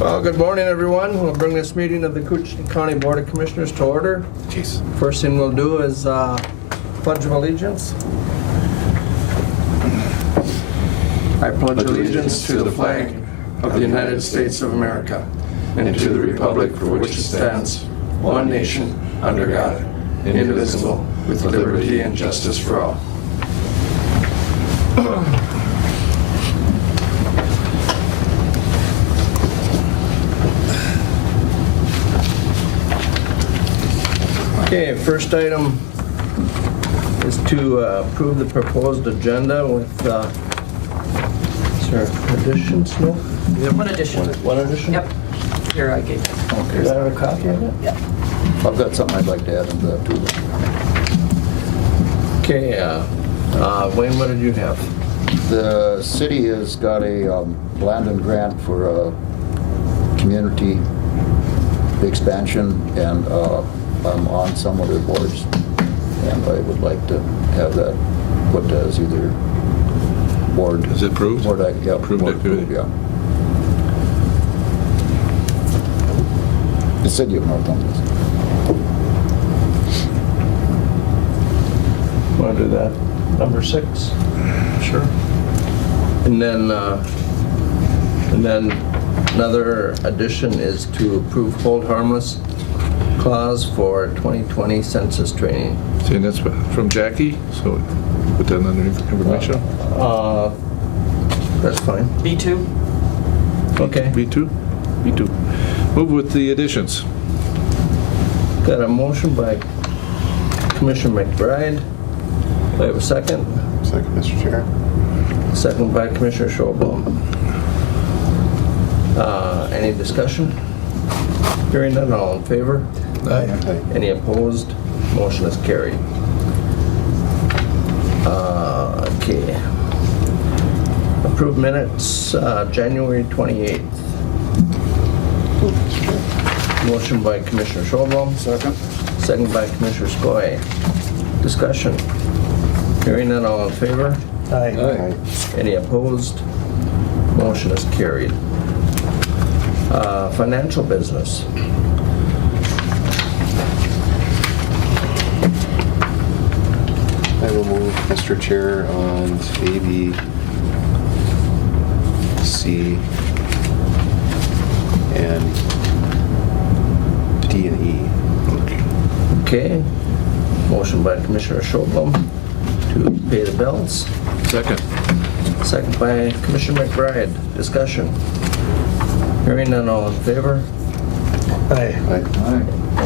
Well, good morning, everyone. We'll bring this meeting of the Koochiching County Board of Commissioners to order. Jeez. First thing we'll do is Pledge of Allegiance. I pledge allegiance to the flag of the United States of America and to the republic for which it stands, one nation, under God, indivisible, with liberty and justice for all. Okay, first item is to approve the proposed agenda with, is there additions? No? One addition. One addition? Yep. Here, I gave it. Okay. Is that a copy of it? Yep. I've got something I'd like to add into that too. Okay, Wayne, what did you have? The city has got a Landon grant for a community expansion, and I'm on some of their boards, and I would like to have that put as either board. Is it approved? Board, yeah, Approved board activity? approved, yeah. The city of North Dundas. Want to do that? Number 6? Sure. And then another addition is to approve hold harmless clause for 2020 census training. See, and that's from Jackie, so put that under information. That's fine. B2? Okay. B2? B2. Move with the additions. Got a motion by Commissioner McBride. Do I have a second? Second, Mr. Chair. Second by Commissioner Schobel. Any discussion? Hearing none, all in favor? Aye. Any opposed? Motion is carried. Okay. Approved minutes, January 28th. Motion by Commissioner Schobel. Second. Second by Commissioner Skoye. Discussion. Hearing none, all in favor? Aye. Any opposed? Motion is carried. Financial business. I will move, Mr. Chair, on A, B, C, and D and E. Okay. Okay. Motion by Commissioner Schobel to pay the bills. Second. Second by Commissioner McBride. Discussion. Hearing none, all in favor? Aye.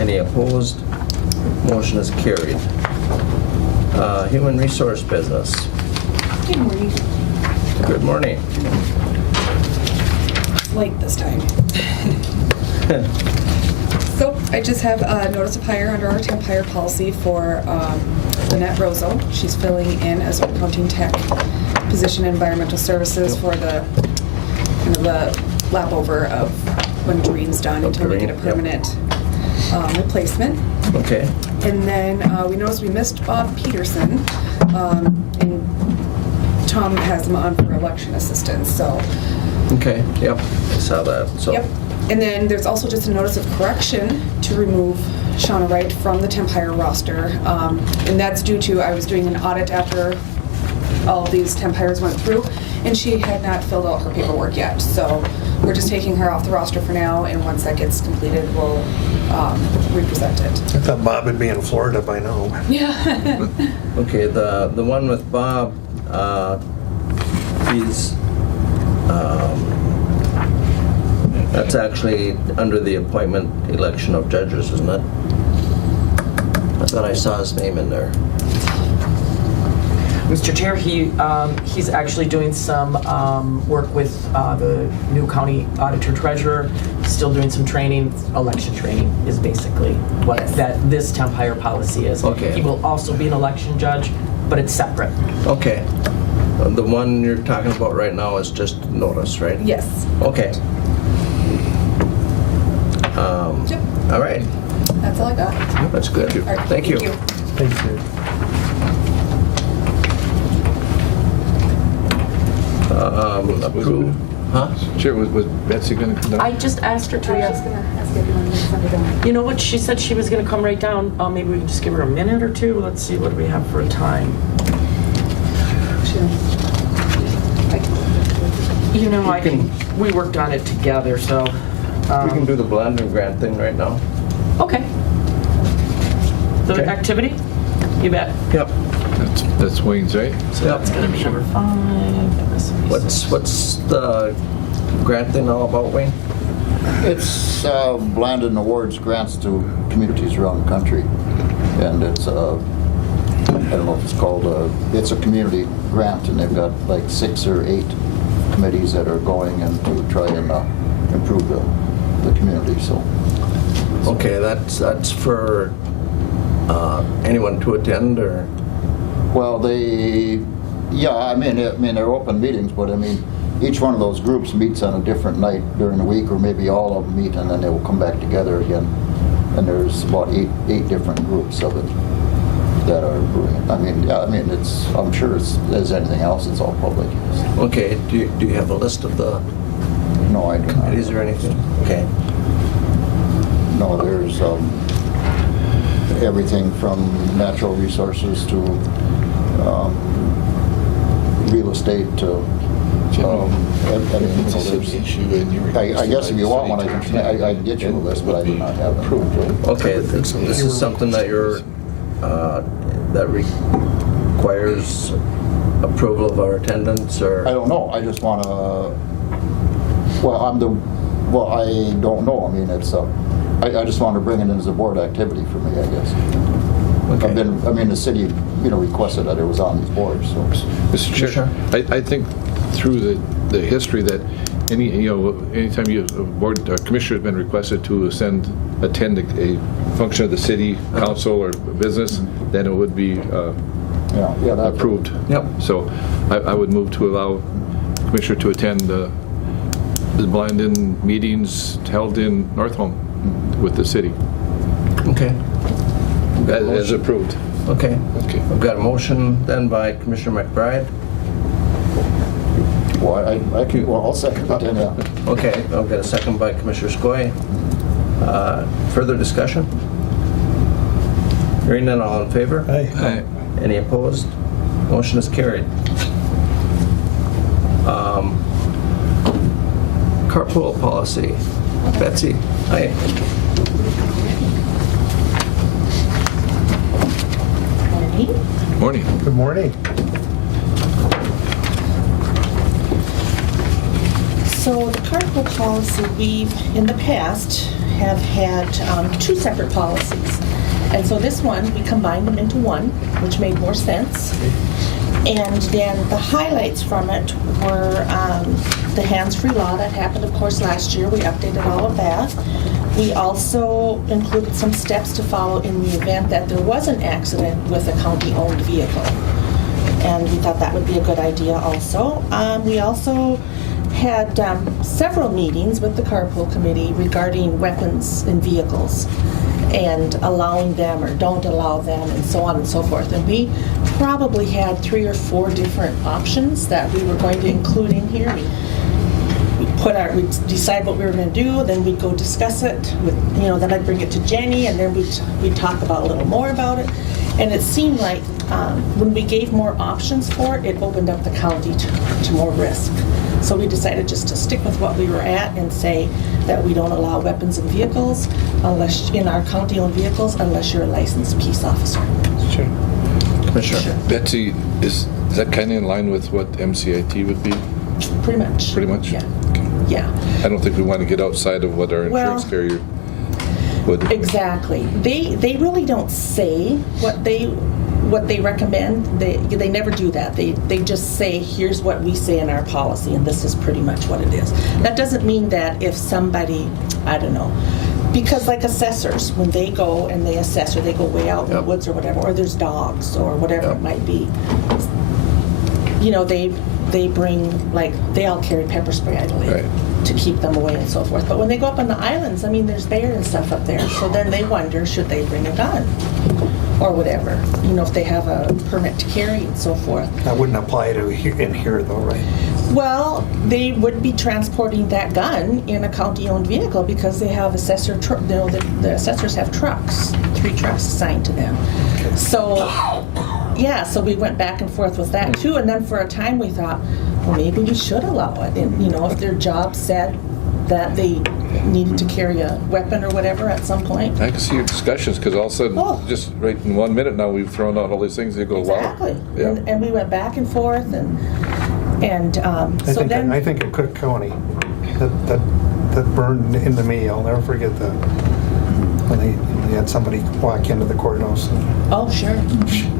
Any opposed? Motion is carried. Human resource business. Good morning. Good morning. Late this time. So I just have a notice of hire under our temp hire policy for Lynette Rozo. She's filling in as our accounting tech position in environmental services for the kind of the lap over of when Doreen's done until we get a permanent replacement. Okay. And then we noticed we missed Bob Peterson, and Tom has him on for election assistance, so. Okay. Yep. I saw that. So. Yep. And then there's also just a notice of correction to remove Shauna Wright from the temp hire roster. And that's due to, I was doing an audit after all of these temp hires went through, and she had not filled out her paperwork yet. So we're just taking her off the roster for now, and once that gets completed, we'll represent it. I thought Bob would be in Florida by now. Yeah. Okay. The one with Bob, he's. That's actually under the appointment election of judges, isn't it? I thought I saw his name in there. Mr. Chair, he's actually doing some work with the new county auditor treasurer, still doing some training. Election training is basically what Yes. this temp hire policy is. Okay. He will also be an election judge, but it's separate. Okay. The one you're talking about right now is just notice, right? Yes. Okay. Yep. All right. That's all I got. That's good. All right, Thank you. Thank you. Approve Huh? Chair, was Betsy going to come down? I just asked her to, I was just yes. gonna ask everyone to send it down. You know what, she said she was gonna come right down. Maybe we can just give her a minute or two. Let's see, what do we have for a time? Sure. You know, we worked on it together, so. We can do the Blandon grant thing right now. Okay. The Okay. activity? You bet. Yep. That's Wayne's, right? So that's gonna be number 5. What's the grant thing all about, Wayne? It's Blandon awards grants to communities around the country. And it's, I don't know if it's called, it's a community grant, and they've got like 6 or 8 committees that are going in to try and improve the community, so. Okay, that's for anyone to attend, or? Well, I mean, they're open meetings, but I mean, each one of those groups meets on a different night during the week, or maybe all of them meet and then they will come back together again. And there's about eight different groups of it that are doing it. I mean, I'm sure it's, as anything else, it's all public. Okay, do you have a list of the No, I do not. committees or anything? Okay. No, there's everything from natural resources to real estate to, It's a city issue, and you I guess if you want one, I can get you a list, but I do not have it. Okay, this is something that that requires approval of our attendance, or? I don't know, I just want to, I don't know, I mean, it's, I just want to bring it in as a board activity for me, I guess. Okay. The city, requested that it was on these boards, so. Mr. Chair, Sure. I think through the history that anytime a board commissioner has been requested to attend a function of the city council or business, then it would be Yeah, that's approved. Yep. So I would move to allow commissioner to attend the Blandon meetings held in Northholm with the city, Okay. as approved. Okay. Okay. I've got a motion then by Commissioner McBride. Well, I'll second it then, yeah. Okay, I've got a second by Commissioner Skoye. Further discussion? Hearing none, all in favor? Aye. Any opposed? Motion is carried. Carpool policy. Betsy, hi. Morning. Good morning. So the carpool policy, we've, in the past, have had 2 separate policies. And so this one, we combined them into one, which made more sense. And then the highlights from it were the hands-free law that happened, of course, last year. We updated all of that. We also included some steps to follow in the event that there was an accident with a county-owned vehicle. And we thought that would be a good idea also. We also had several meetings with the carpool committee regarding weapons in vehicles and allowing them or don't allow them and so on and so forth. And we probably had 3 or 4 different options that we were going to include in here. We'd decide what we were going to do, then we'd go discuss it with, then I'd bring it to Jenny, and then we'd talk about a little more about it. And it seemed like when we gave more options for it, it opened up the county to more risk. So we decided just to stick with what we were at and say that we don't allow weapons in vehicles in our county-owned vehicles unless you're a licensed peace officer. Sure. Commissioner. Betsy, is that kind of in line with what MCIT would be? Pretty much. Pretty much? Yeah. Okay. Yeah. I don't think we want to get outside of what our insurance Well, carrier would. Exactly. They really don't say what they recommend. They never do that. They just say, here's what we say in our policy, and this is pretty much what it is. That doesn't mean that if somebody, I don't know, because like assessors, when they go and they assess or they go way out in the woods or whatever, or there's dogs or whatever it might be, they bring, like, they all carry pepper spray, I believe. Right. To keep them away and so forth. But when they go up on the islands, there's bear and stuff up there. So then they wonder, should they bring a gun? or whatever, if they have a permit to carry and so forth. That wouldn't apply to in here though, right? Well, they would be transporting that gun in a county-owned vehicle because they have the assessors have trucks, 3 trucks assigned to them. So, yeah, so we went back and forth with that too, and then for a time we thought, well, maybe we should allow it, and if their job said that they needed to carry a weapon or whatever at some point. I can see your discussions, because all of a sudden, Oh. just right in 1 minute now, we've thrown out all these things, they go, wow. Exactly. Yeah. And we went back and forth, and so then. I think in Cook County, that burned into me. I'll never forget that. When they had somebody walk into the courthouse and Oh, sure.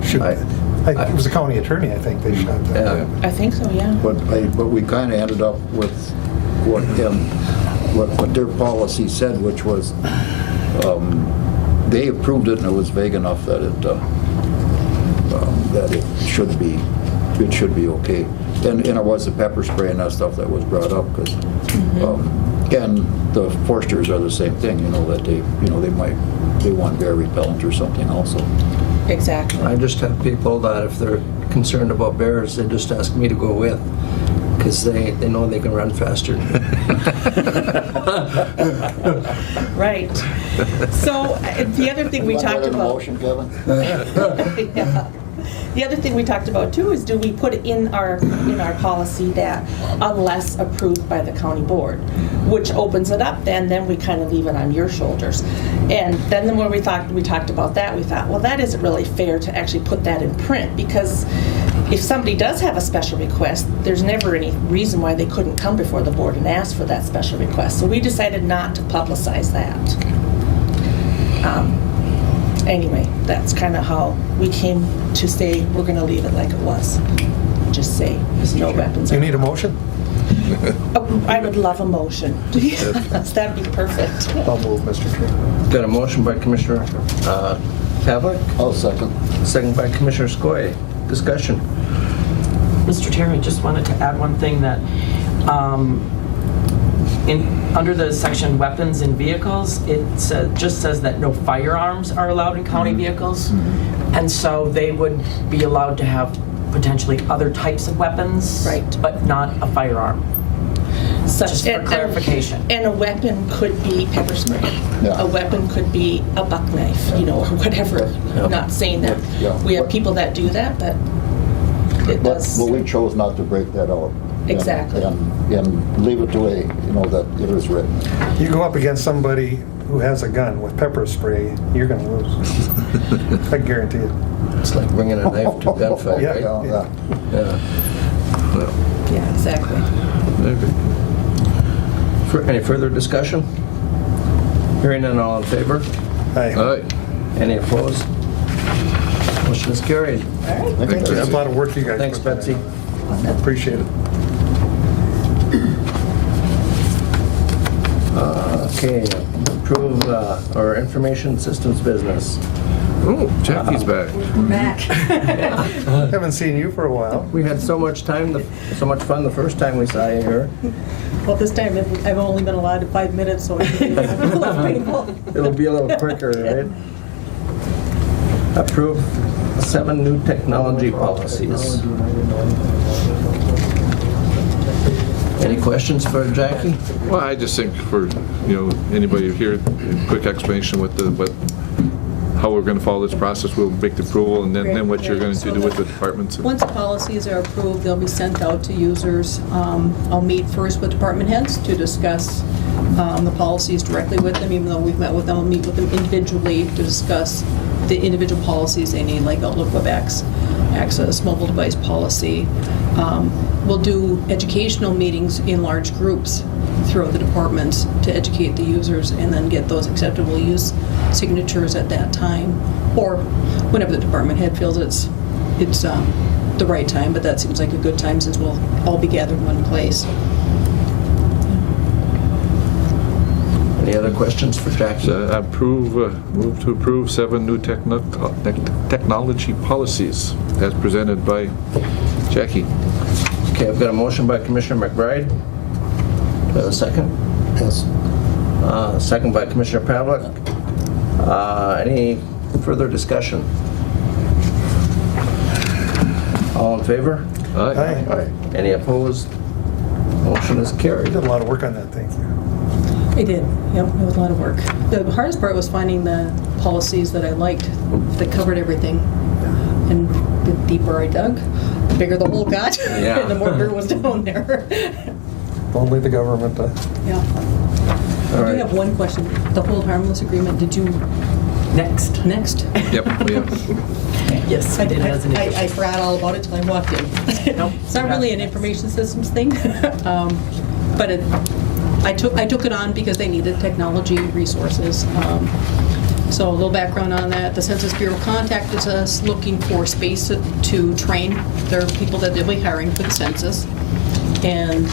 shoot. It was a county attorney, I think, they shot that. Yeah. I think so, yeah. But we kind of ended up with what their policy said, which was they approved it and it was vague enough that it should be okay. And it was the pepper spray and that stuff that was brought up because and the foresters are the same thing, that they want bear repellent or something also. Exactly. I just have people that if they're concerned about bears, they just ask me to go with, because they know they can run faster. Right. So the other thing we Want that talked in a about. motion, Kevin? Yeah. The other thing we talked about too is do we put in our policy that unless approved by the county board, which opens it up, then we kind of leave it on your shoulders. And then when we talked about that, we thought, well, that isn't really fair to actually put that in print, because if somebody does have a special request, there's never any reason why they couldn't come before the board and ask for that special request. So we decided not to publicize that. Anyway, that's kind of how we came to say we're going to leave it like it was. Just say there's no weapons. You need a motion? Oh, I would love a motion. Yes, that'd be perfect. I'll move, Mr. Chair. Got a motion by Commissioner Pavlik, I'll second. second by Commissioner Skoye. Discussion. Mr. Chair, I just wanted to add one thing that under the section weapons in vehicles, it just says that no firearms are allowed in county vehicles. And so they would be allowed to have potentially other types of weapons. Right. But not a firearm. Just for clarification. And a weapon could be pepper spray. Yeah. A weapon could be a buck knife, or whatever. I'm not saying that Yeah. we have people that do that, but it But does. we chose not to break that out. Exactly. And leave it the way, that it is written. You go up against somebody who has a gun with pepper spray, you're going to lose. I guarantee it. It's like bringing a knife to a gunfight, Yeah. right? Yeah. Yeah. Yeah, exactly. Any further discussion? Hearing none, all in favor? Aye. All right. Any opposed? Motion is carried. All right. Thank you. That's a lot of work you guys Thanks, put in. Betsy. Appreciate it. Okay, approve our information systems business. Oh, Jackie's back. Haven't seen you for a while. We had so much time, so much fun the first time we saw you here. Well, this time I've only been allowed 5 minutes, so it's a little painful. It'll be a little quicker, right? Approve 7 new technology policies. Any questions for Jackie? Well, I just think for, anybody here, a quick explanation with how we're going to follow this process. We'll make the approval, and then what you're going to do with the departments. Once policies are approved, they'll be sent out to users. I'll meet first with department heads to discuss the policies directly with them, even though we've met with them. I'll meet with them individually to discuss the individual policies they need, like Outlook WebEx, Access, mobile device policy. We'll do educational meetings in large groups throughout the departments to educate the users and then get those acceptable use signatures at that time, or whenever the department head feels it's the right time, but that seems like a good time since we'll all be gathered in one place. Any other questions for Jackie? Move to approve 7 new technology policies as presented by Jackie. Okay, I've got a motion by Commissioner McBride. Do I have a second? Yes. Second by Commissioner Pavlik. Any further discussion? All in favor? Aye. Aye. Any opposed? Motion is You carried. did a lot of work on that thing. I did, yep, it was a lot of work. The hardest part was finding the policies that I liked, that covered everything. And the deeper I dug, the bigger the hole got, Yeah. and the more dirt was down there. Only the government. Yeah. All I do right. have one question. The hold harmless agreement, did you, Next. next? Yep, yeah. Yes, I did as an I forgot all about it till I walked in. Nope. It's not really an information systems thing, but I took it on because they needed technology resources. So a little background on that. The Census Bureau contacted us looking for space to train their people that they'll be hiring for the census. And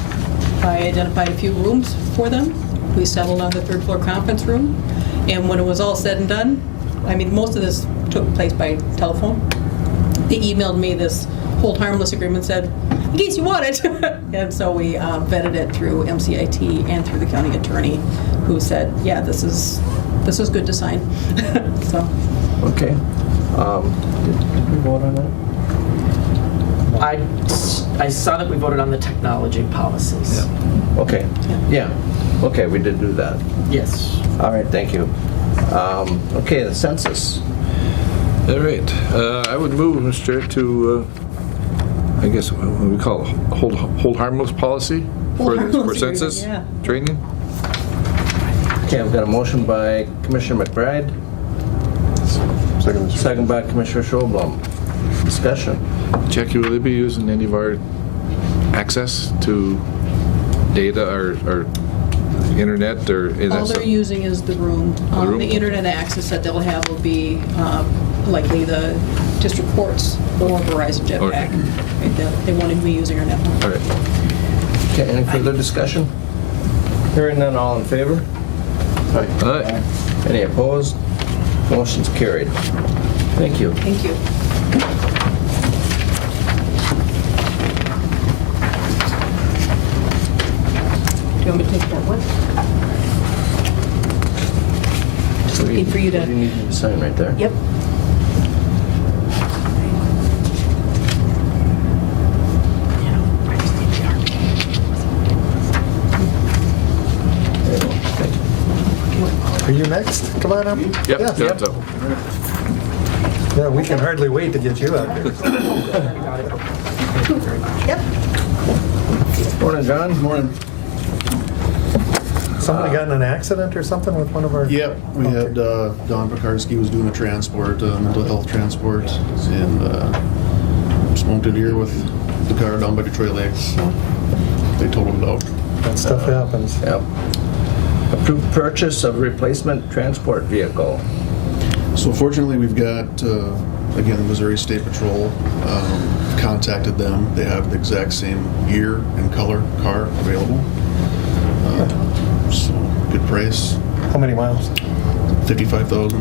I identified a few rooms for them. We settled on the third floor conference room. And when it was all said and done, I mean, most of this took place by telephone. They emailed me this hold harmless agreement, said, in case you want it. And so we vetted it through MCIT and through the county attorney, who said, yeah, this is good to sign. So. Okay. Did we vote on that? I saw that we voted on the technology policies. Okay. Yeah. Okay, we did do that. Yes. All right, thank you. Okay, the census. All right. I would move, Mr. Chair, to, I guess, what do we call it, hold harmless policy Hold for harmless census agreement, yeah. training? Okay, I've got a motion by Commissioner McBride, Second, Mr. Chair. second by Commissioner Schoblum. Discussion. Jackie, will they be using any of our access to data or internet or is All that they're using is the room. room? The internet access that they'll have will be likely the district courts or Verizon Okay. Jetpack. They won't even be using our network. All right. Okay, any further discussion? Hearing none, all in favor? Aye. Any opposed? Motion's carried. Thank you. Thank you. Do you want me to take that one? Just looking for you What do you to. need to sign right there? Yep. There you go. Thank you. Are you next? Come on up. Yep. Yeah. Thumbs up. Yeah, we can hardly wait to get you out here. Yep. Morning, John. Morning. Somebody got in an accident or something with one of our? Yep, we had Don Pekarsky was doing a transport, mental health transport, and smoked it here with the car down by Detroit Lakes. So they totaled it out. That stuff happens. Yep. Approved purchase of replacement transport vehicle. So fortunately, we've got, again, the Missouri State Patrol contacted them. They have the exact same year and color car available. So good price, How many miles? 55,000.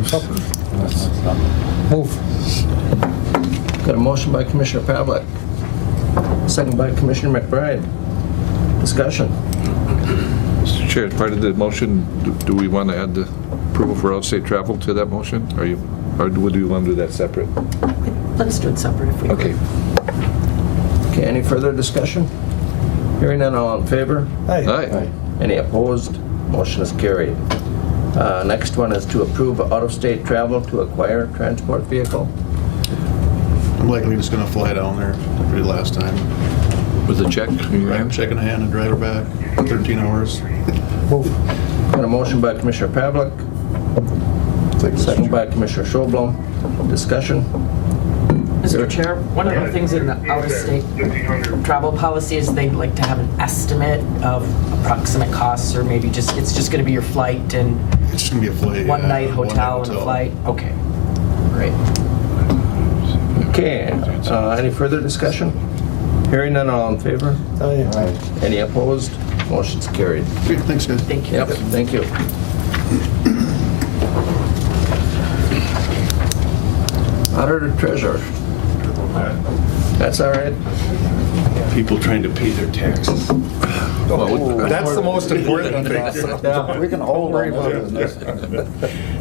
Move. Got a motion by Commissioner Pavlik, second by Commissioner McBride. Discussion. Mr. Chair, as part of the motion, do we want to add the approval for out-of-state travel to that motion? Or do we want to do that separate? Let's do it separate if we Okay. Okay, any further discussion? Hearing none, all in favor? Aye. Any opposed? Motion is carried. Next one is to approve out-of-state travel to acquire transport vehicle. I'm likely just gonna fly down there like we did last time. With a check? Check in hand and drive her back, 13 hours. Move. Got a motion by Commissioner Pavlik, second by Commissioner Schoblum. Discussion. Mr. Chair, one of the things in the out-of-state travel policy is they like to have an estimate of approximate costs, or maybe it's just going to be your flight and It's just gonna be a flight. one yeah, night hotel and a flight. Okay, great. Okay, any further discussion? Hearing none, all in favor? Aye. Any opposed? Motion's carried. Great, thanks, guys. Thank you. Yep, thank you. Auditor Treasurer. That's all right. people trying to pay their taxes. That's the most important thing. We can hold on this.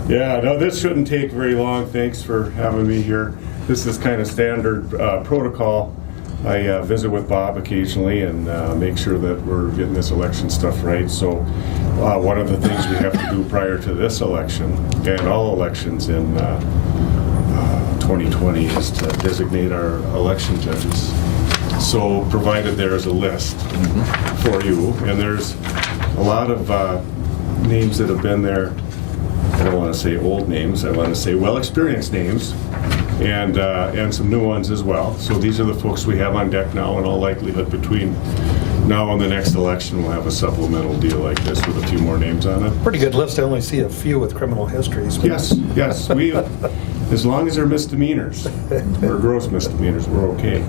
Yeah, no, this shouldn't take very long. Thanks for having me here. This is kind of standard protocol. I visit with Bob occasionally and make sure that we're getting this election stuff right. So one of the things we have to do prior to this election and all elections in 2020 is to designate our election judges. So provided there is a list for you, and there's a lot of names that have been there. I don't want to say old names, I want to say well-experienced names, and some new ones as well. So these are the folks we have on deck now. In all likelihood, between now and the next election, we'll have a supplemental deal like this with a few more names on it. Pretty good list. I only see a few with criminal histories. Yes, we, as long as they're misdemeanors, or gross misdemeanors, we're okay.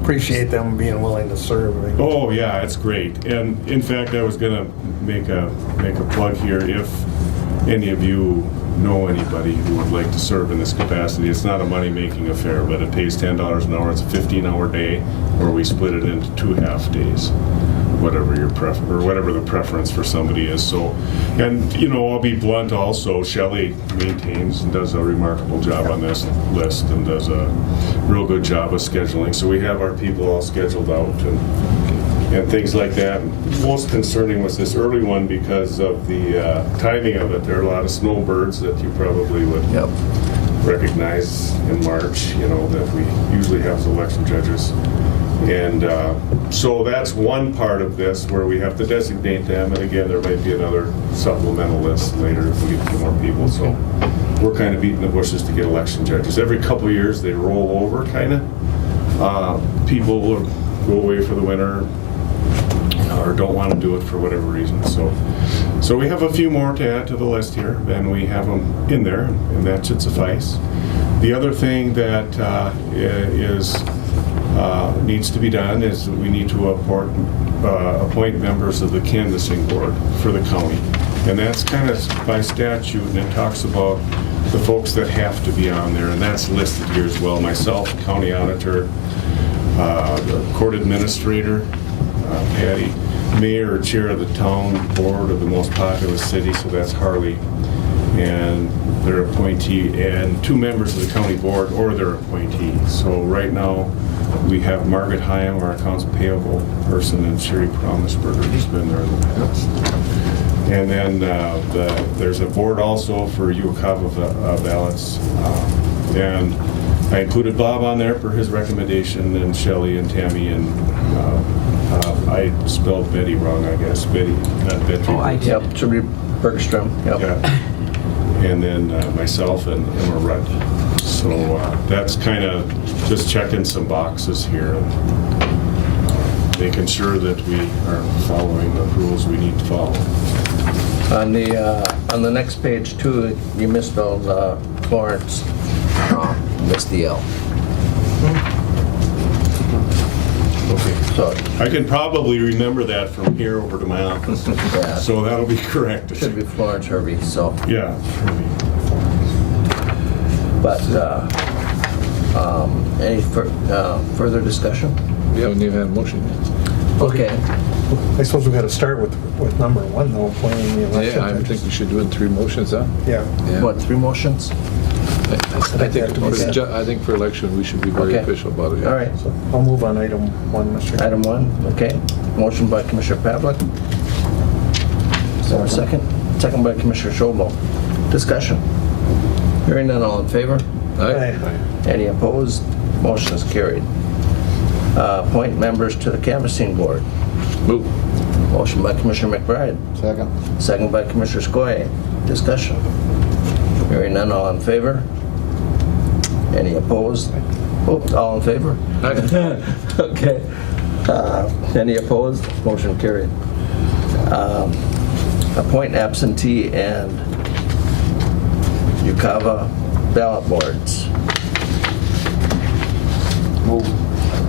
Appreciate them being willing to serve. Oh, yeah, it's great. And in fact, I was gonna make a plug here. If any of you know anybody who would like to serve in this capacity, it's not a money-making affair, but it pays $10 an hour. It's a 15-hour day, or we split it into 2 half days, whatever your whatever the preference for somebody is. So, and you know, I'll be blunt also, Shelley maintains and does a remarkable job on this list and does a real good job of scheduling. So we have our people all scheduled out and things like that. Most concerning was this early one because of the timing of it. There are a lot of snowbirds that you probably would recognize in March, you know, that we usually have as election judges. And so that's one part of this where we have to designate them. And again, there might be another supplemental list later if we get a few more people. So we're kind of beating the bushes to get election judges. Every couple of years they roll over, kind of. People will go away for the winter or don't want to do it for whatever reason. So we have a few more to add to the list here, and we have them in there, and that should suffice. The other thing that needs to be done is that we need to appoint members of the canvassing board for the county. And that's kind of by statute, and it talks about the folks that have to be on there, and that's listed here as well. Myself, county auditor, the court administrator, Patty, mayor or chair of the town board of the most populous city, so that's Harley, and their appointee, and 2 members of the county board or their appointee. So right now, we have Margaret Hyam, our accounts payable person, and Sherry Promisberger, who's been there in the past. And then there's a board also for UOCAVA ballots. And I included Bob on there for his recommendation, and Shelley and Tammy, and I spelled Betty wrong, I guess. Betty, not Betty. Oh, I did. Yep, should be Bergstrom. Yep. Yeah. And then myself and Emma Rudd. So that's kind of just checking some boxes here and making sure that we are following the rules we need to follow. On the next page too, you misspelled Florence. Missed the L. Okay. So I can probably remember that from here over to my office. Yeah. So that'll be corrected. should be Florence Hervey. So, Yeah. but any further discussion? We haven't even had a motion yet. Okay. I suppose we got to start with number 1 though, appointing the election Yeah, I judges. think we should do it in 3 motions, huh? Yeah. Yeah. What, 3 motions? I think for election, we should be very Okay. official about it. Yeah. All right. So I'll move on item 1, Mr. Chairman. Item 1, okay. Motion by Commissioner Pavlik. Is there a second? Second by Commissioner Schobel. Discussion. Hearing none, all in favor? Aye. Any opposed? Motion is carried. Appoint members to the canvassing board. Move. Motion by Commissioner McBride. Second. Second by Commissioner Skoye. Discussion. Hearing none, all in favor? Any opposed? Oops, all in favor? Aye. Okay. Any opposed? Motion carried. Appoint absentee and UOCAVA ballot boards. Move.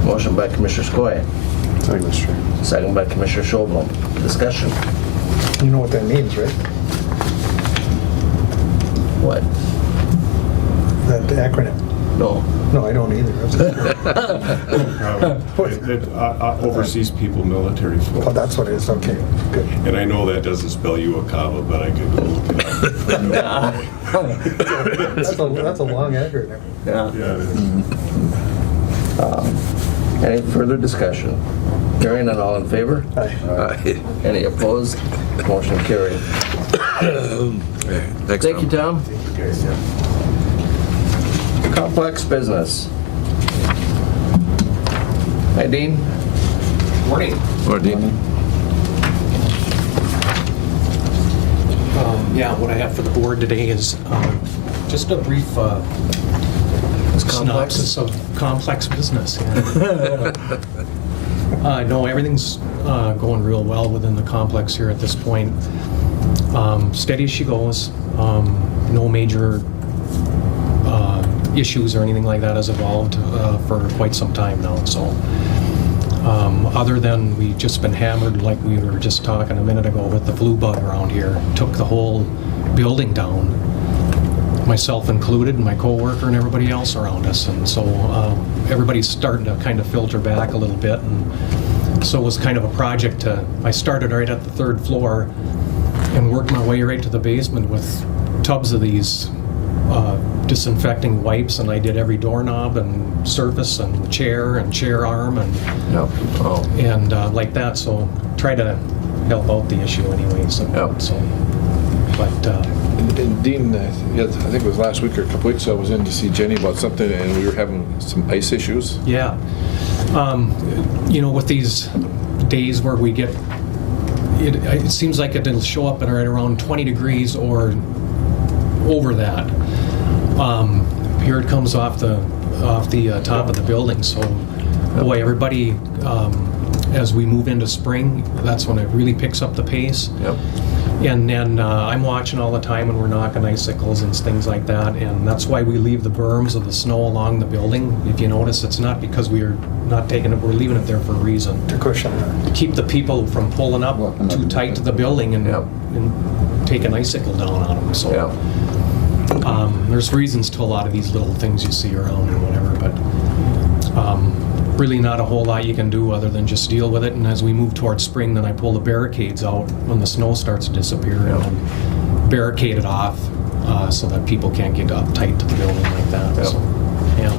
Motion by Commissioner Skoye. Second, Mr. Chair. Second by Commissioner Schobel. Discussion. You know what that means, right? What? That acronym. No. No, I don't either. It overseas people military Oh, folk. that's what it is, okay, good. And I know that doesn't spell Uakava, but I could go look it up. That's a long acronym. Yeah. Yeah, it is. Any further discussion? Hearing none, all in favor? Aye. Any opposed? Motion carried. Thanks, Thank you, Tom. Complex business. Hi, Dean. Morning. Or Dean? Yeah, what I have for the board today is just a brief synopsis of complex business. No, everything's going real well within the complex here at this point. Steady as she goes. No major issues or anything like that has evolved for quite some time now. So, other than we've just been hammered, like we were just talking a minute ago with the flu bug around here, took the whole building down, myself included, and my coworker and everybody else around us. And so everybody's starting to kind of filter back a little bit. And so it was kind of a project I started right at the 3rd floor and worked my way right to the basement with tubs of these disinfecting wipes, and I did every doorknob and surface and chair arm and No. Oh. like that. So try to help out the issue anyway. So, Yep. but And Dean, I think it was last week or a couple weeks ago, I was in to see Jenny about something, and we were having some ice issues. yeah, with these days where we get, it seems like it'll show up at right around 20 degrees or over that. Here it comes off the top of the building. So, boy, everybody, as we move into spring, that's when it really picks up the pace. Yep. And then I'm watching all the time when we're knocking icicles and things like that, and that's why we leave the berms of the snow along the building. If you notice, it's not because we're not taking it, we're leaving it there for a reason. To cushion To keep the people from pulling up too tight to the building and, Yep. and take an icicle down on them. So Yeah. there's reasons to a lot of these little things you see around or whatever, but really not a whole lot you can do other than just deal with it. And as we move towards spring, then I pull the barricades out when the snow starts to disappear and then barricade it off so that people can't get up tight to the building like that. Yep. So, yeah.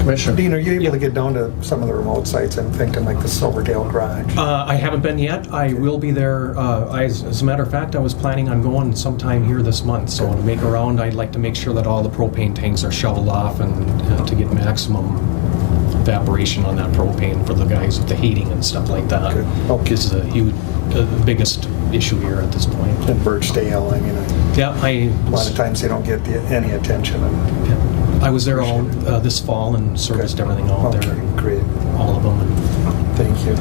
Commissioner. Dean, are you able to get down to some of the remote sites? I'm thinking like the Silverdale Garage. I haven't been yet. I will be there. As a matter of fact, I was planning on going sometime here this month. So to make a round, I'd like to make sure that all the propane tanks are shoveled off and to get maximum evaporation on that propane for the guys with the heating and stuff like that. Good. Okay. Is the biggest issue here at this point. And Birchdale, I mean, Yeah, a lot of times they don't get any attention. I was there all this fall and serviced everything out Okay, there, great. all of them. And, Thank you.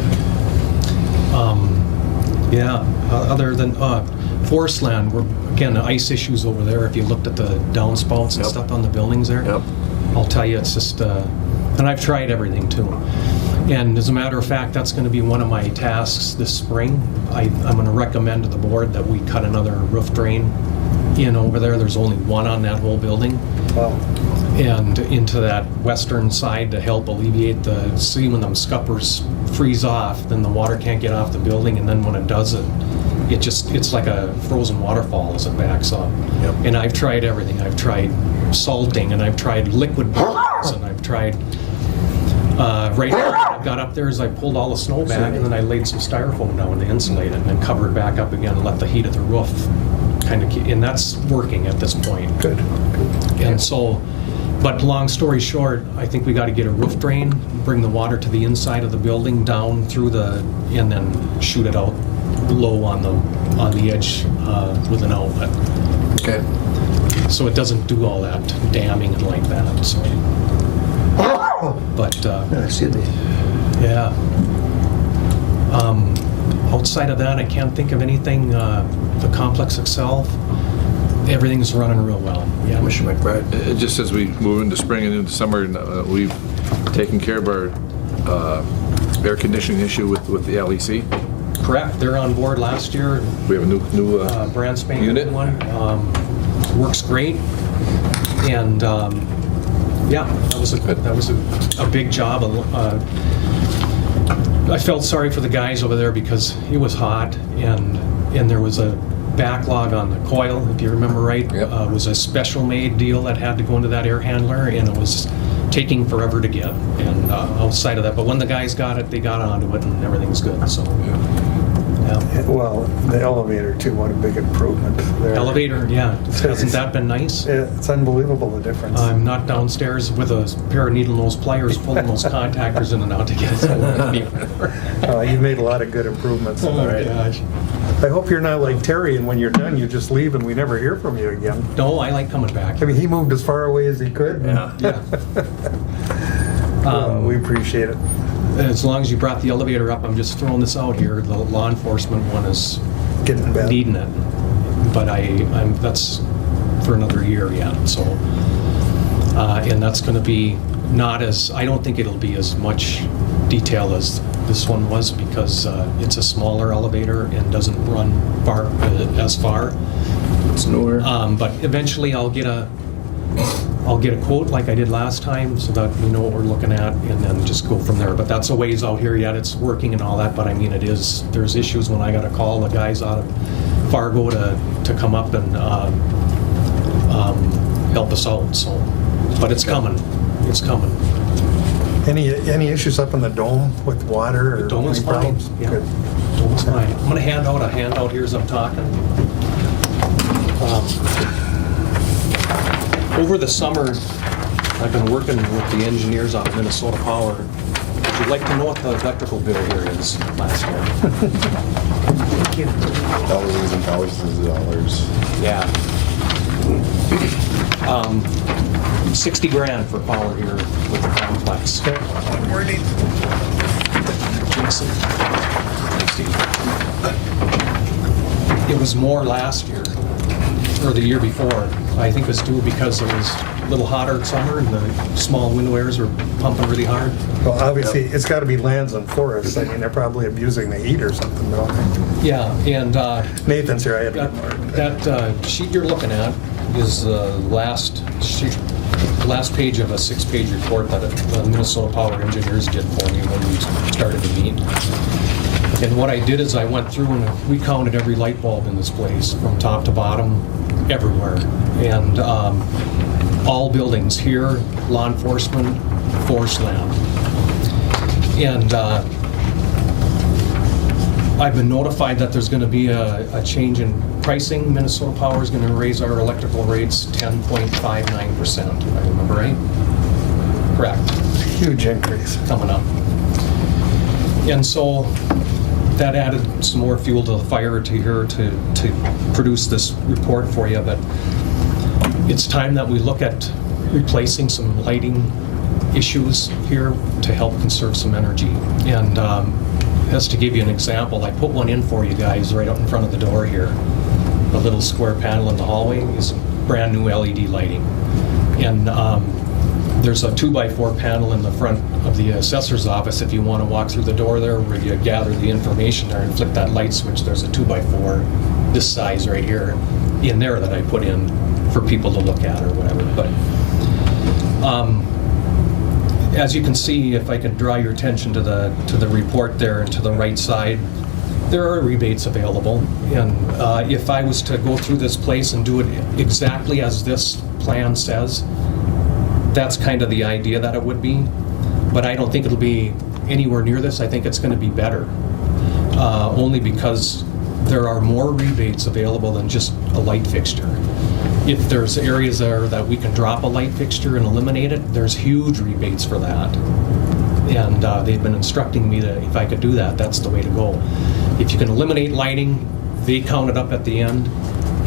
other than forest land, we're again the ice issues over there. If you looked at the downspouts and Yep. stuff on the buildings there, Yep. I'll tell you, it's just. And I've tried everything too. And as a matter of fact, that's going to be one of my tasks this spring. I'm going to recommend to the board that we cut another roof drain in over there. There's only one on that whole building. Wow. And into that western side to help alleviate see when them scuppers freeze off, then the water can't get off the building, and then when it does it's like a frozen waterfall as it backs up. Yep. And I've tried everything. I've tried salting, and I've tried liquid bolts, and I've tried right now what I got up there is I pulled all the snow back, and then I laid some styrofoam down to insulate it, and then cover it back up again and let the heat of the roof kind of, and that's working at this point. Good. And so, but long story short, I think we got to get a roof drain, bring the water to the inside of the building, down through and then shoot it out low on the edge with an outlet. Okay. So it doesn't do all that damming and like that. So, but Excuse me. yeah. Outside of that, I can't think of anything. The complex itself, everything's running real well. Yeah. Commissioner McBride. Just as we move into spring and into summer, we've taken care of our air conditioning issue with the LEC. Correct. They're on board last year. We have a new Brand spanking unit. new one. Works great. And Yeah, that was a big job. I felt sorry for the guys over there because it was hot and there was a backlog on the coil, if you remember right. Yep. It was a special made deal that had to go into that air handler, and it was taking forever to get. And outside of that, but when the guys got it, they got onto it, and everything's good. So, yeah. Well, the elevator too, what a big improvement there. Elevator, yeah. Hasn't that been nice? Yeah, it's unbelievable the difference. I'm not downstairs with a pair of needle nose pliers pulling those contactors in and out to get it anymore. You've made a lot of good improvements. Oh my gosh. I hope you're not like Terry, and when you're done, you just leave and we never hear from you again. No, I like coming back. I mean, he moved as far away as he could. Yeah. We appreciate it. As long as you brought the elevator up, I'm just throwing this out here. The law enforcement one is Getting bad. needing it, but I'm that's for another year yet. So, and that's going to be not as, I don't think it'll be as much detail as this one was because it's a smaller elevator and doesn't run as far. It's newer. But eventually I'll get a quote like I did last time so that we know what we're looking at and then just go from there. But that's a ways out here yet. It's working and all that, but I mean, there's issues when I got to call the guys out of Fargo to come up and help us out. So, but it's coming. It's coming. Any issues up in the dome with water or The dome is any fine. problems? Yeah. Good. Dome is fine. I'm going to hand out a handout here as I'm talking. Over the summer, I've been working with the engineers out of Minnesota Power. Would you like to know what the electrical bill here is last year? Thank you. Thousands and thousands of dollars. Yeah. 60 grand for power here with the complex. Jason. It was more last year, or the year before. I think it was due because it was a little hotter summer and the small window airs were pumping really hard. Well, obviously, it's got to be lands and forests. I mean, they're probably abusing the heat or something, don't they? Yeah, and Nathan's here, I had to that sheet you're looking at is the last page of a 6-page report that the Minnesota Power engineers did for me when we started to meet. And what I did is I went through and we counted every light bulb in this place from top to bottom, everywhere. And all buildings here, law enforcement, forest land. And I've been notified that there's going to be a change in pricing. Minnesota Power is going to raise our electrical rates 10.59%. I remember right? Correct. Huge increase. Coming up. And so that added some more fuel to the fire to produce this report for you. But it's time that we look at replacing some lighting issues here to help conserve some energy. And just to give you an example, I put one in for you guys right up in front of the door here. The little square panel in the hallway is brand new LED lighting. And there's a 2x4 panel in the front of the assessor's office. If you want to walk through the door there where you gather the information there and flick that light switch, there's a 2x4 this size right here in there that I put in for people to look at or whatever. But as you can see, if I could draw your attention to the report there and to the right side, there are rebates available. And if I was to go through this place and do it exactly as this plan says, that's kind of the idea that it would be. But I don't think it'll be anywhere near this. I think it's going to be better. Only because there are more rebates available than just a light fixture. If there's areas there that we can drop a light fixture and eliminate it, there's huge rebates for that. And they've been instructing me that if I could do that, that's the way to go. If you can eliminate lighting, they count it up at the end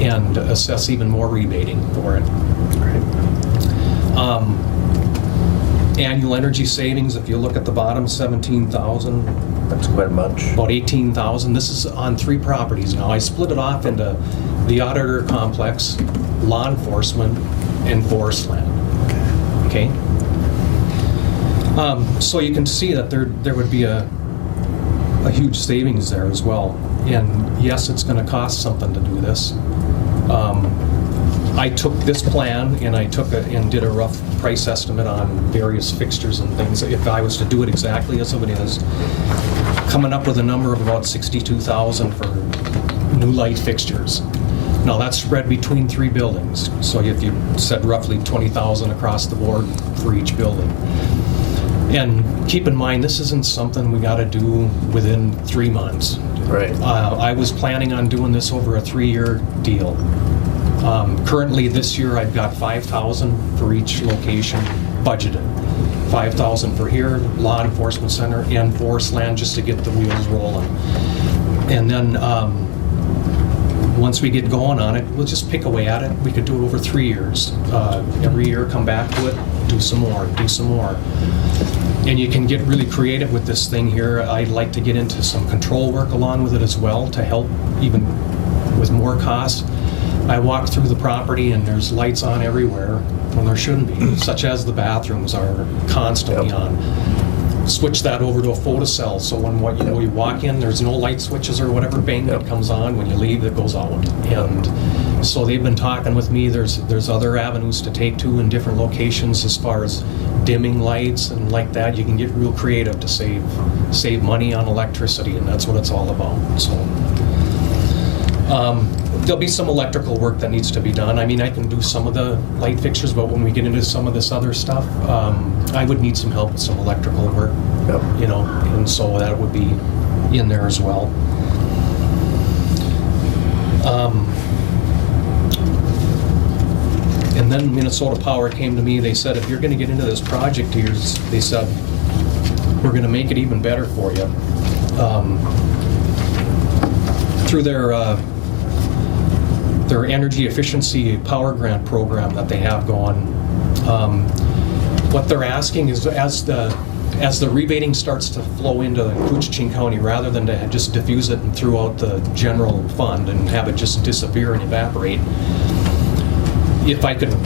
and assess even more rebating for it. Annual energy savings, if you look at the bottom, 17,000. That's quite a bunch. About 18,000. This is on 3 properties now. I split it off into the auditor complex, law enforcement, and forest land. Okay? So you can see that there would be a huge savings there as well. And yes, it's going to cost something to do this. I took this plan and I took it and did a rough price estimate on various fixtures and things. If I was to do it exactly as it is, coming up with a number of about $62,000 for new light fixtures. Now that's spread between 3 buildings. So if you said roughly $20,000 across the board for each building. And keep in mind, this isn't something we got to do within 3 months. Right. I was planning on doing this over a 3-year deal. Currently, this year, I've got $5,000 for each location budgeted. $5,000 for here, law enforcement center, and forest land, just to get the wheels rolling. And then, once we get going on it, we'll just pick away at it. We could do it over 3 years. Every year, come back to it, do some more, do some more. And you can get really creative with this thing here. I'd like to get into some control work along with it as well to help even with more costs. I walk through the property and there's lights on everywhere when there shouldn't be, such as the bathrooms are constantly on. Switch that over to a photocell, so when you walk in, there's no light switches or whatever, bang, that comes on. When you leave, it goes out. And so they've been talking with me. There's other avenues to take to in different locations as far as dimming lights and like that. You can get real creative to save money on electricity, and that's what it's all about. So there'll be some electrical work that needs to be done. I mean, I can do some of the light fixtures, but when we get into some of this other stuff, I would need some help with some electrical work, you know, and so that would be in there as well. And then Minnesota Power came to me. They said, if you're going to get into this project here, they said, we're going to make it even better for you. Through their energy efficiency power grant program that they have going, what they're asking is, as the rebating starts to flow into Koochiching County, rather than to just diffuse it and throughout the general fund and have it just disappear and evaporate, if I could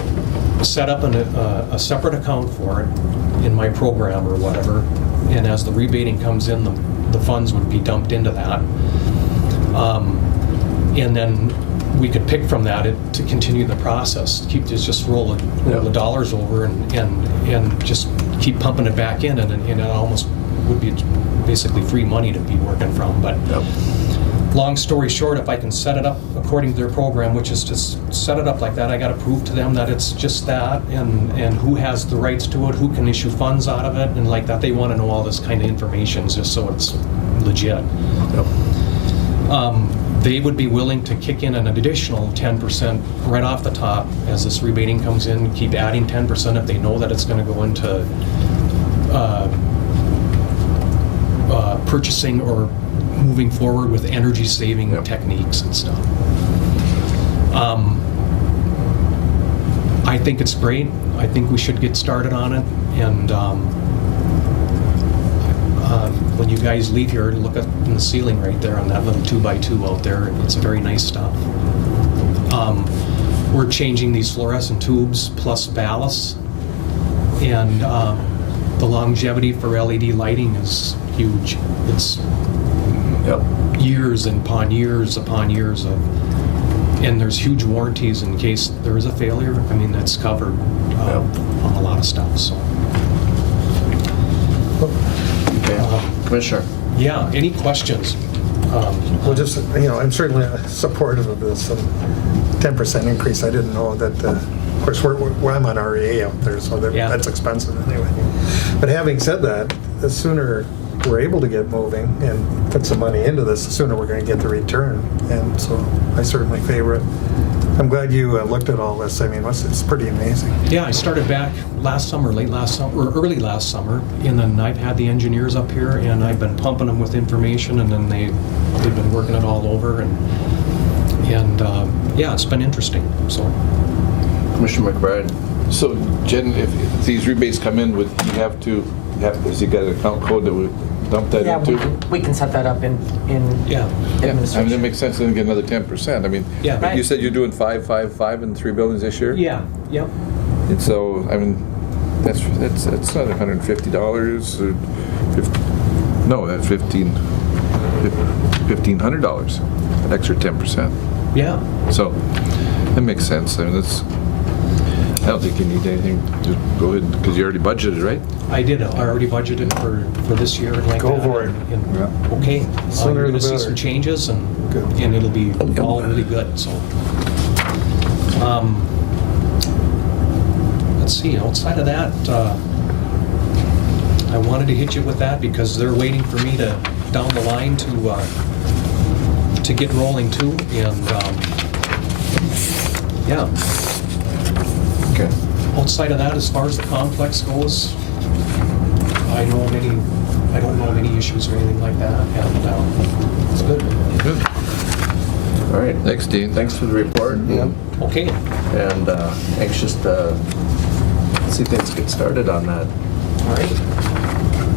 set up a separate account for it in my program or whatever, and as the rebating comes in, the funds would be dumped into that. And then we could pick from that to continue the process. Just roll the dollars over and just keep pumping it back in, and it almost would be basically free money to be working from. But long story short, if I can set it up according to their program, which is to set it up like that, I got to prove to them that it's just that, and who has the rights to it, who can issue funds out of it, and like that. They want to know all this kind of information just so it's legit. They would be willing to kick in an additional 10% right off the top as this rebating comes in, keep adding 10% if they know that it's going to go into purchasing or moving forward with energy-saving techniques and stuff. I think it's great. I think we should get started on it. And when you guys leave here, look up in the ceiling right there on that little 2x2 out there. It's very nice stuff. We're changing these fluorescent tubes plus ballasts, and the longevity for LED lighting is huge. It's years upon years upon years of, and there's huge warranties in case there is a failure. I mean, that's covered on a lot of stuff. So. Commissioner. Yeah, any questions? Well, just, I'm certainly supportive of this 10% increase. I didn't know that, of course, I'm on REA out there, so that's expensive anyway. But having said that, the sooner we're able to get moving and put some money into this, the sooner we're going to get the return. And so I certainly favor it. I'm glad you looked at all this. I mean, it's pretty amazing. Yeah, I started back last summer, late last summer, or early last summer, and then I've had the engineers up here, and I've been pumping them with information, and then they've been working it all over, and yeah, it's been interesting. So, Commissioner McBride. So, Jen, if these rebates come in, has he got an account code that would dump that into? We can set that up in administration. I mean, it makes sense to get another 10%. I mean, you said you're doing 5 in 3 buildings this year? Yeah, yep. And so, I mean, that's not $150 or no, that's $1,500, extra 10%. Yeah. So, That makes sense. I mean, I don't think you need anything. Just go ahead, because you already budgeted, right? I did, I already budgeted for this year and like Go that. for it. And, okay, Sooner you're the gonna see better. some changes and Good. it'll be all really good, so. Let's see, outside of that, I wanted to hit you with that because they're waiting for me to, down the line to get rolling too, and, yeah. Okay. Outside of that, as far as the complex goes, I don't know of any issues or anything like that, and it's good. Good. All right. Thanks, Dean. Thanks for the report. Okay, And anxious to see things get started on that. all right.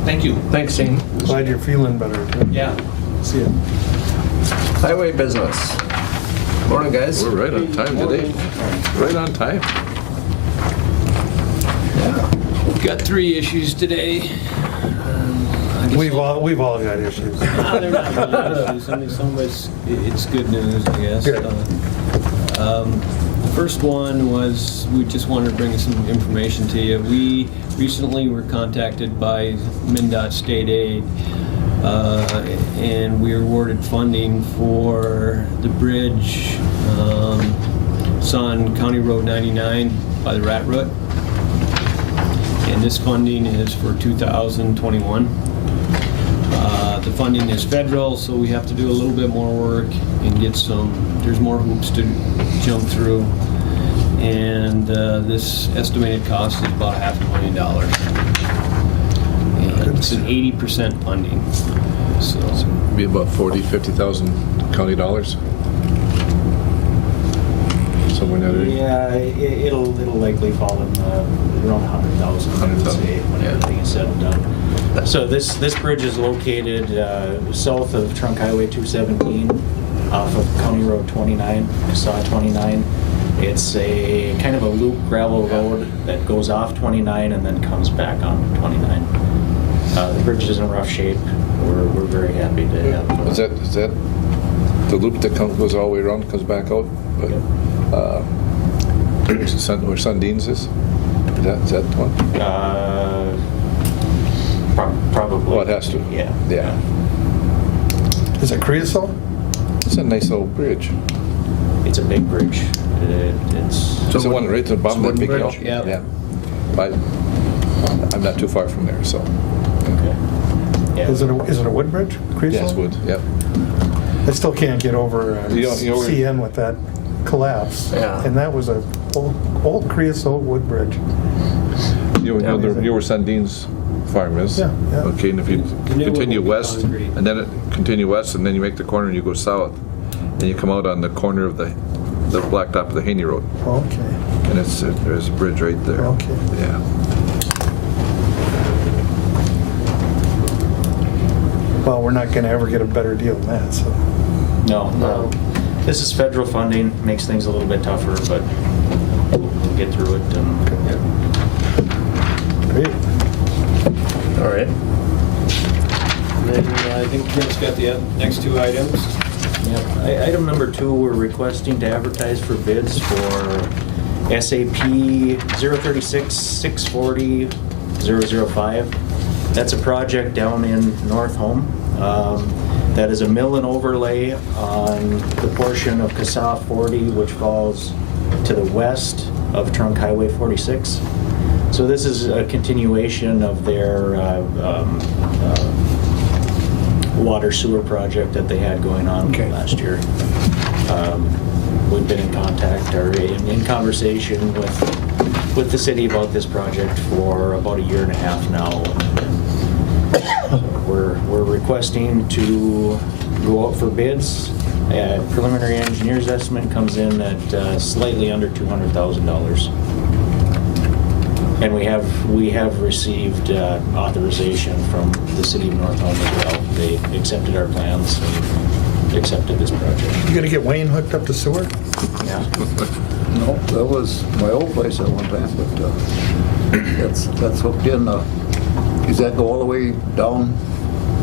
Thank you. Thanks, Dean. Glad you're feeling better. Yeah. See ya. Highway business. Morning, guys. We're right on time today. Right on time. We've got 3 issues today. We've all got issues. They're not really issues. I mean, some of it's good news, I guess. Good. The first one was we just wanted to bring some information to you. We recently were contacted by MnDOT State Aid, and we were awarded funding for the bridge. It's on County Road 99 by the Rat Root. And this funding is for 2021. The funding is federal, so we have to do a little bit more work and there's more hoops to jump through. And this estimated cost is about $500,000. And it's an 80% funding. So Be about 40, 50,000 county dollars. Somewhere in that area. Yeah, it'll likely fall in around 100,000, I would say, when everything is said and done. So this bridge is located south of Trunk Highway 217 off of County Road 29, SAW 29. It's a kind of a loop gravel road that goes off 29 and then comes back on 29. The bridge is in rough shape. We're very happy to have. Is that the loop that goes all the way around, comes back out? But, where Sundin's is? Is that the one? Probably. Well, it has to. Yeah. Yeah. Is it creosote? It's a nice old bridge. It's a big bridge. It's It's the one right at the bottom of that big hill? Yeah. Yeah. But I'm not too far from there, so. okay. Yeah. Is it a wood bridge? Creosote? Yes, wood, yep. I still can't get over You know, CN with that collapse. Yeah. And that was a old creosote wood bridge. You know where Sundin's farm is? Yeah, yeah. Okay, and if you The new one continue will be west, concrete. and then continue west, and then you make the corner and you go south, and you come out on the corner of the blacktop of the Haney Road, Okay. and there's a bridge right there. Okay. Yeah. Well, we're not going to ever get a better deal than that, so. No. This is federal funding, makes things a little bit tougher, but we'll get through it. And Great. All right. And then I think Jim's got the next 2 items. Item number 2, we're requesting to advertise for bids for SAP 036-640-005. That's a project down in North Home. That is a mill and overlay on the portion of CASA 40, which falls to the west of Trunk Highway 46. So this is a continuation of their water sewer project that they had going on last year. We've been in contact or in conversation with the city about this project for about 1.5 years now. We're requesting to go out for bids. Preliminary engineer's estimate comes in at slightly under $200,000. And we have received authorization from the city of North Home as well. They accepted our plans and accepted this project. You going to get Wayne hooked up to sewer? Yeah. No, that was my old place at one time, but that's hooked in. Does that go all the way down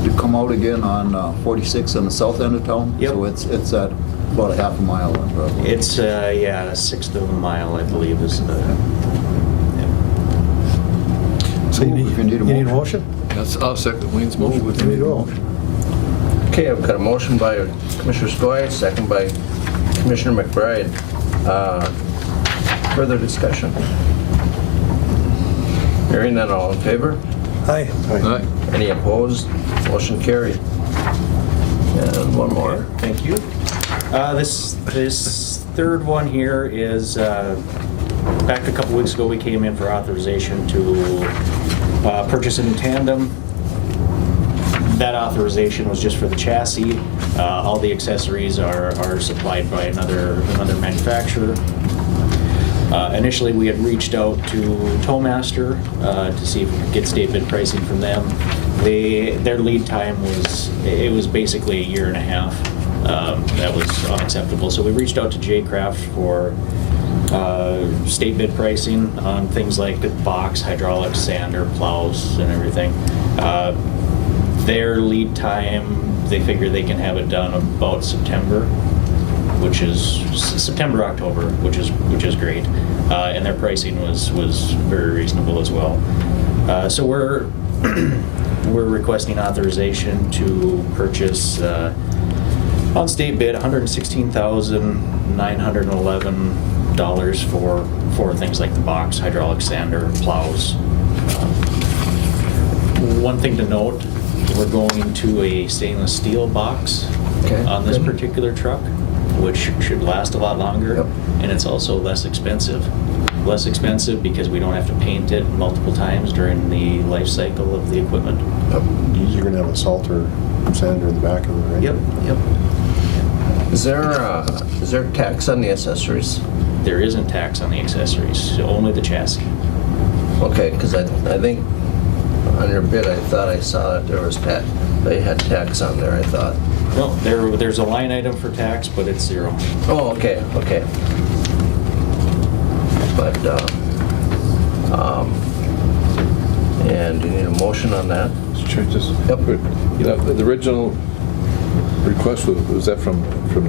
to come out again on 46 on the south end of town? Yep. So it's at About a half a mile then, probably. It's, yeah, a sixth of a mile, I believe, is the, So you If you need a need a motion. motion? That's, I'll second Wayne's motion. There you go. Okay, I've got a motion by Commissioner Skoye, second by Commissioner McBride. Further discussion? Hearing none, all in favor? Aye. Aye. Any opposed? Motion carried. And one more. thank you. This third one here is, back a couple weeks ago, we came in for authorization to purchase a new tandem. That authorization was just for the chassis. All the accessories are supplied by another manufacturer. Initially, we had reached out to Towmaster to see if we could get state bid pricing from them. Their lead time was basically a year and a half. That was unacceptable. So we reached out to J-Craft for state bid pricing on things like the box, hydraulics, sander, plows, and everything. Their lead time, they figure they can have it done about September, which is September, October, which is great. And their pricing was very reasonable as well. So we're requesting authorization to purchase on state bid $116,911 for things like the box, hydraulic sander, plows. One thing to note, we're going to a stainless steel box on this particular truck, which should last a lot longer. Yep. And it's also less expensive. Less expensive because we don't have to paint it multiple times during the life cycle of the equipment. You're gonna have a salter sander in the back of it, right? Yep. Is there tax on the accessories? There isn't tax on the accessories, only the chassis. Okay, because I think on your bid, I thought I saw that there was tax. They had tax on there, I thought. No, there's a line item for tax, but it's zero. Oh, okay. But, and do you need a motion on that? Sure, just, Yep. the original request, was that from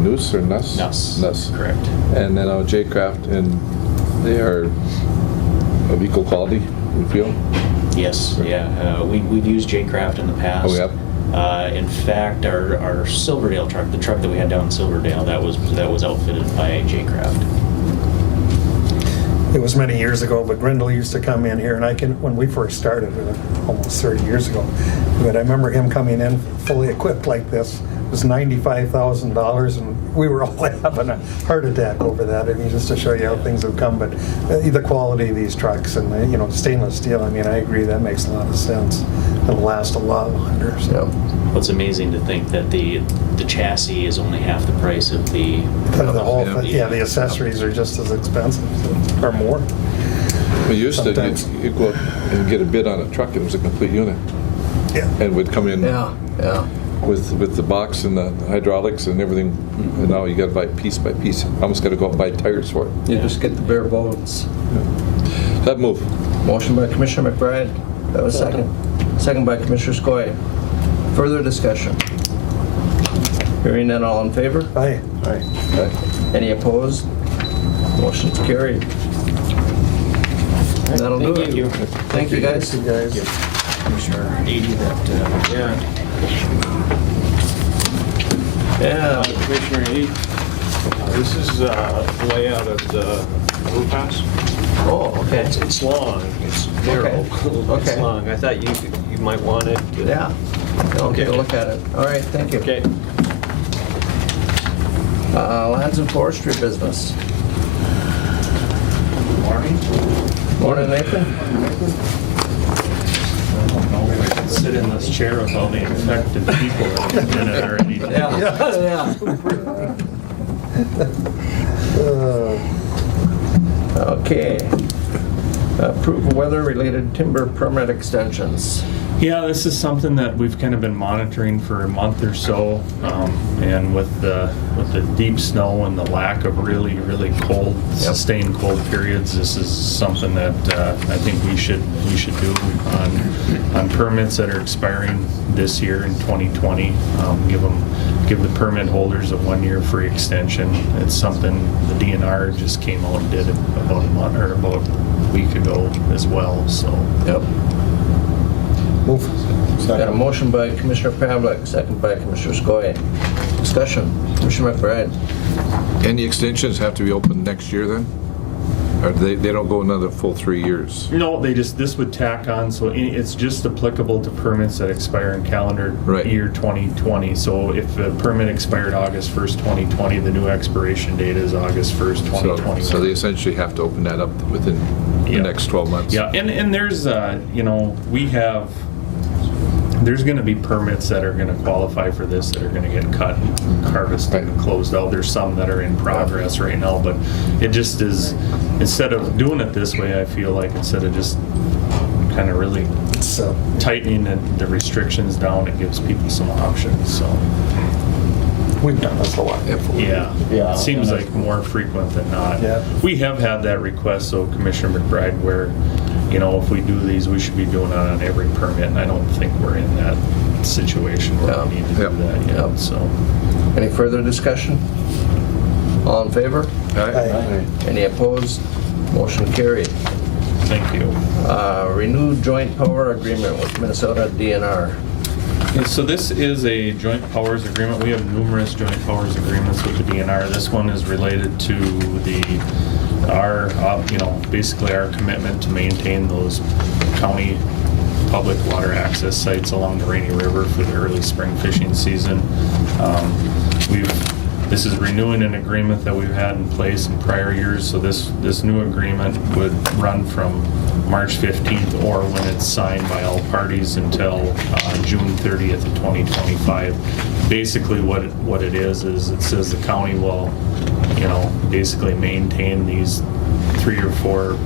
Noose or Nuss? Nuss. Correct. And then J-Craft, and they are of equal quality, we feel? Yes, yeah. We've used J-Craft in the past. Oh, yep. In fact, our Silverdale truck, the truck that we had down in Silverdale, that was outfitted by J-Craft. It was many years ago, but Grindle used to come in here, and when we first started, almost 30 years ago, but I remember him coming in fully equipped like this. It was $95,000, and we were all having a heart attack over that. I mean, just to show you how things have come, but the quality of these trucks and stainless steel, I mean, I agree, that makes a lot of sense. It'll last a lot longer. So. Yep. Well, it's amazing to think that the chassis is only half the price of the The accessories are just as expensive, or more. We used Sometimes. to you'd go out and get a bid on a truck, and it was a complete unit. Yeah. And would come in Yeah. with the box and the hydraulics and everything, and now you gotta buy piece by piece. Almost gotta go out and buy tires for it. You just get the bare bones. That move. Motion by Commissioner McBride. That was second. Second by Commissioner Skoye. Further discussion? Hearing none, all in favor? Aye. Aye. Any opposed? Motion's carried. That'll do it. Thank you, guys. You guys. Commissioner 80 that, Yeah. Commissioner Heath, this is the layout of the overpass. Oh, okay. It's long, it's narrow, Okay. it's long. I thought you might want it. Yeah. I'll take a look at it. All right, thank you. Okay. Lands and forestry business. morning. Morning, Nathan. I don't know if I can sit in this chair with all the infected people that have been in it already. Okay. Approve weather-related timber permit extensions. Yeah, this is something that we've kind of been monitoring for a month or so, and with the deep snow and the lack of really cold, sustained cold periods, this is something that I think we should do on permits that are expiring this year in 2020. Give the permit holders a 1-year free extension. It's something the DNR just came out and did about a week ago as well. So. Yep. Move. Got a motion by Commissioner Pavlik, second by Commissioner Skoye. Discussion. Commissioner McBride. Any extensions have to be open next year then? Or they don't go another full 3 years? No, this would tack on, so it's just applicable to permits that expire in calendar year 2020. So if the permit expired August 1st, 2020, the new expiration date is August 1st, 2021. So they essentially have to open that up within the next 12 months? Yeah, and there's, there's going to be permits that are going to qualify for this that are going to get cut, harvested, and closed out. There's some that are in progress right now, but it just is, instead of doing it this way, I feel like instead of just kind of really tightening the restrictions down, it gives people some options. So We've done this a lot. yeah, it seems like more frequent than not. Yeah. We have had that request, so Commissioner McBride, where if we do these, we should be doing it on every permit, and I don't think we're in that situation where we need to do that yet. So, Any further discussion? All in favor? Aye. Any opposed? Motion carried. thank you. Renewed joint power agreement with Minnesota DNR. Okay, so this is a joint powers agreement. We have numerous joint powers agreements with the DNR. This one is related to basically our commitment to maintain those county public water access sites along the Rainy River for the early spring fishing season. This is renewing an agreement that we've had in place in prior years, so this new agreement would run from March 15th or when it's signed by all parties until June 30th of 2025. Basically what it is it says the county will, basically maintain these 3 or 4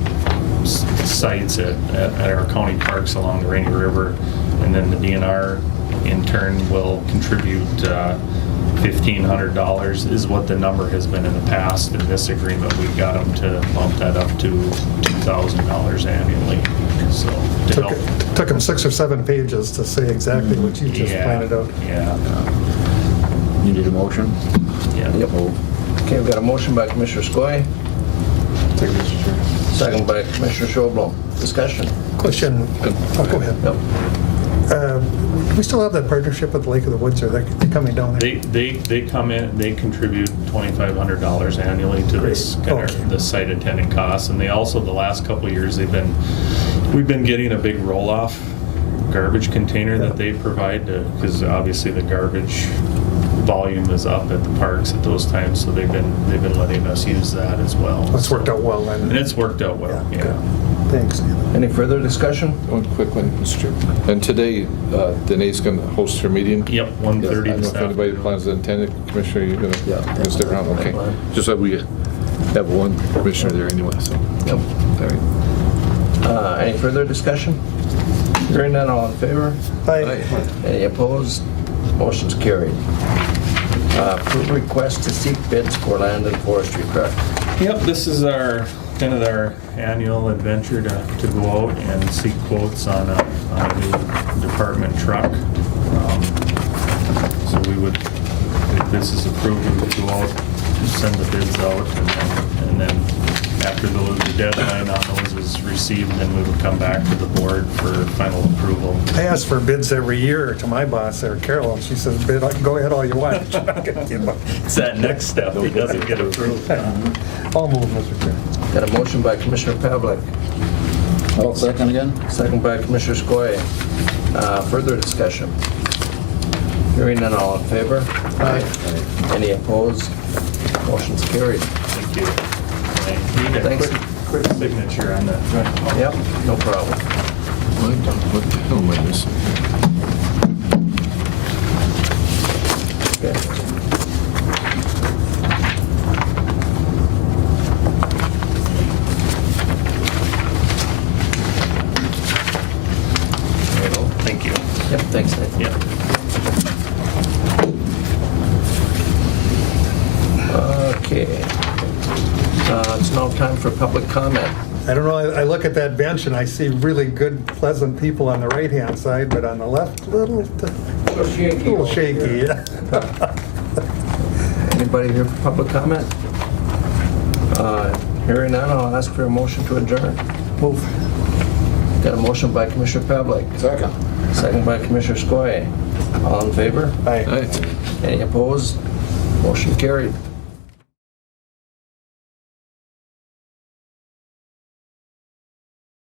sites at our county parks along the Rainy River, and then the DNR in turn will contribute $1,500 is what the number has been in the past. In this agreement, we got them to bump that up to $2,000 annually. So Took them 6 or 7 pages to say exactly what you just pointed out. Yeah. You need a motion? Yeah. Yep. Okay, we've got a motion by Commissioner Skoye, second by Commissioner Schoblom. Discussion. Question. Oh, go ahead. Yep. Do we still have that partnership with Lake of the Woods, or are they coming down there? They come in, they contribute $2,500 annually to this the site attendant costs, and they also, the last couple of years, we've been getting a big roll-off garbage container that they provide, because obviously the garbage volume is up at the parks at those times, so they've been letting us use that as well. It's worked out well then. And it's worked out well. Yeah. Thanks. Any further discussion? One quick one, Mr. Chair. And today, Danae's going to host her meeting? Yep, 1:30 I don't know this if anybody afternoon. plans to attend it. Commissioner, you're going to stick around? Yeah. Okay. Just so we have one commissioner there anyway, so. Yep. All right. Any further discussion? Hearing none, all in favor? Aye. Any opposed? Motion's carried. Approve request to seek bids for land and forestry truck. Yep, this is our annual adventure to go out and seek quotes on a new department truck. So we would, if this is approved, we would go out, send the bids out, and then after the deadline on those is received, then we would come back to the board for final approval. I ask for bids every year to my boss there, Carol, and she says, "Bid, go ahead all you want." It's that next step, he doesn't get approved. I'll move, Mr. Chair. Got a motion by Commissioner Pavlik, I'll second again. second by Commissioner Skoye. Further discussion? Hearing none, all in favor? Aye. Any opposed? Motion's carried. Thank you. I need a Thanks. quick signature on that. Yep, no problem. What the hell am I missing? Okay. Thank you. comment? I don't know, I look at that bench and I see really good, pleasant people on the right-hand side, but on the left, little shaky, yeah. Anybody here for public comment? Hearing none, I'll ask for a motion to adjourn. Move. Got a motion by Commissioner Pavlik. Second. Second by Commissioner Skoye. All in favor? Aye. Any opposed? Motion carried.